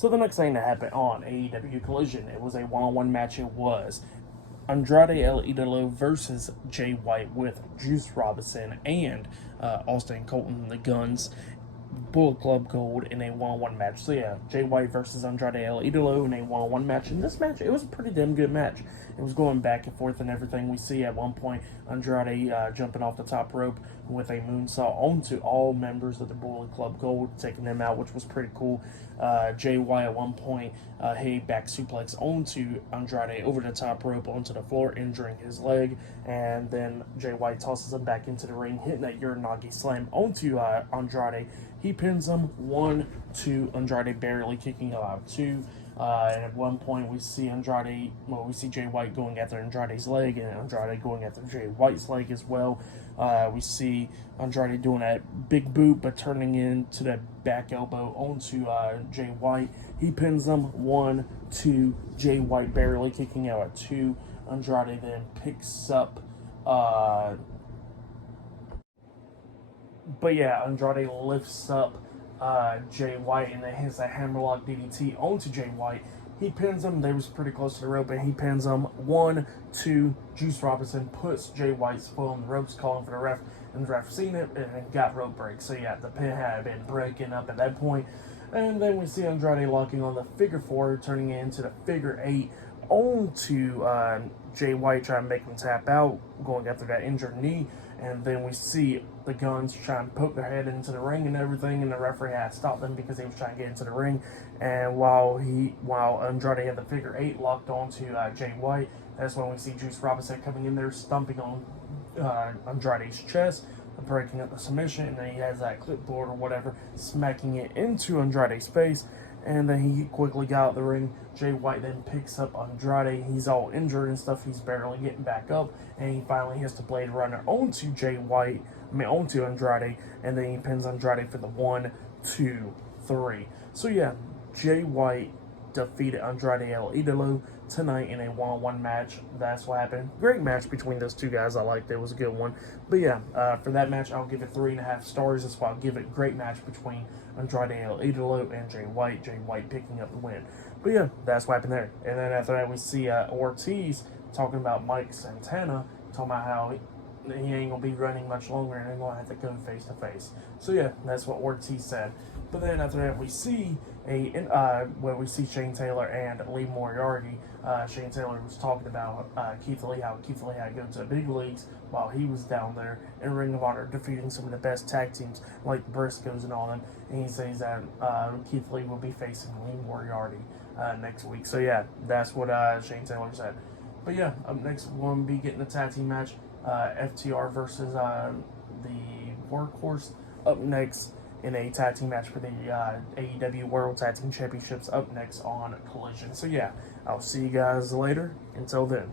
So the next thing that happened on AEW Collision, it was a one-on-one match. It was Andrade El Idolo versus Jay White with Juice Robinson and Austin Colton, the Guns, Bullet Club Gold in a one-on-one match. So yeah, Jay White versus Andrade El Idolo in a one-on-one match. In this match, it was a pretty damn good match. It was going back and forth and everything. We see at one point Andrade jumping off the top rope with a moonsault onto all members of the Bullet Club Gold, taking them out, which was pretty cool. Jay White at one point hit a back suplex onto Andrade over the top rope onto the floor, injuring his leg, and then Jay White tosses him back into the ring, hitting that Uranagi slam onto Andrade. He pins him 1-2. Andrade barely kicking out 2. And at one point we see Jay White going after Andrade's leg, and Andrade going after Jay White's leg as well. We see Andrade doing that big boot, but turning into that back elbow onto Jay White. He pins him 1-2. Jay White barely kicking out at 2. Andrade then picks up. But yeah, Andrade lifts up Jay White and then hits a hammerlock DDT onto Jay White. He pins him. They was pretty close to the rope, and he pins him 1-2. Juice Robinson puts Jay White's foot on the ropes, calling for the ref, and the ref seen it and got rope break. So yeah, the pin had been breaking up at that point. And then we see Andrade locking on the figure 4, turning it into the figure 8 onto Jay White, trying to make him tap out, going after that injured knee. And then we see the Guns trying to poke their head into the ring and everything, and the referee had stopped them because he was trying to get into the ring. And while Andrade had the figure 8 locked onto Jay White, that's when we see Juice Robinson coming in there, stomping on Andrade's chest, breaking up the submission, and then he has that clipboard or whatever, smacking it into Andrade's face. And then he quickly got out the ring. Jay White then picks up Andrade. He's all injured and stuff. He's barely getting back up. And he finally hits the Blade Runner onto onto Andrade. And then he pins Andrade for the 1-2-3. So yeah, Jay White defeated Andrade El Idolo tonight in a one-on-one match. That's what happened. Great match between those two guys. I liked it. It was a good one. But yeah, for that match, I'll give it 3.5 stars. That's why I'll give it. Great match between Andrade El Idolo and Jay White. Jay White picking up the win. But yeah, that's what happened there. And then after that, we see Ortiz talking about Mike Santana, talking about how he ain't gonna be running much longer and they're gonna have to go face to face. So yeah, that's what Ortiz said. But then after that, we see Shane Taylor and Lee Moriarty. Shane Taylor was talking about Keith Lee, how Keith Lee had to go to the big leagues while he was down there in Ring of Honor, defeating some of the best tag teams like the Briscoes and all them. And he says that Keith Lee will be facing Lee Moriarty next week. So yeah, that's what Shane Taylor said. But yeah, up next we'll be getting a tag team match, FTR versus the Workhorse. Up next in a tag team match for the AEW World Tag Team Championships, up next on Collision. So yeah, I'll see you guys later. Until then.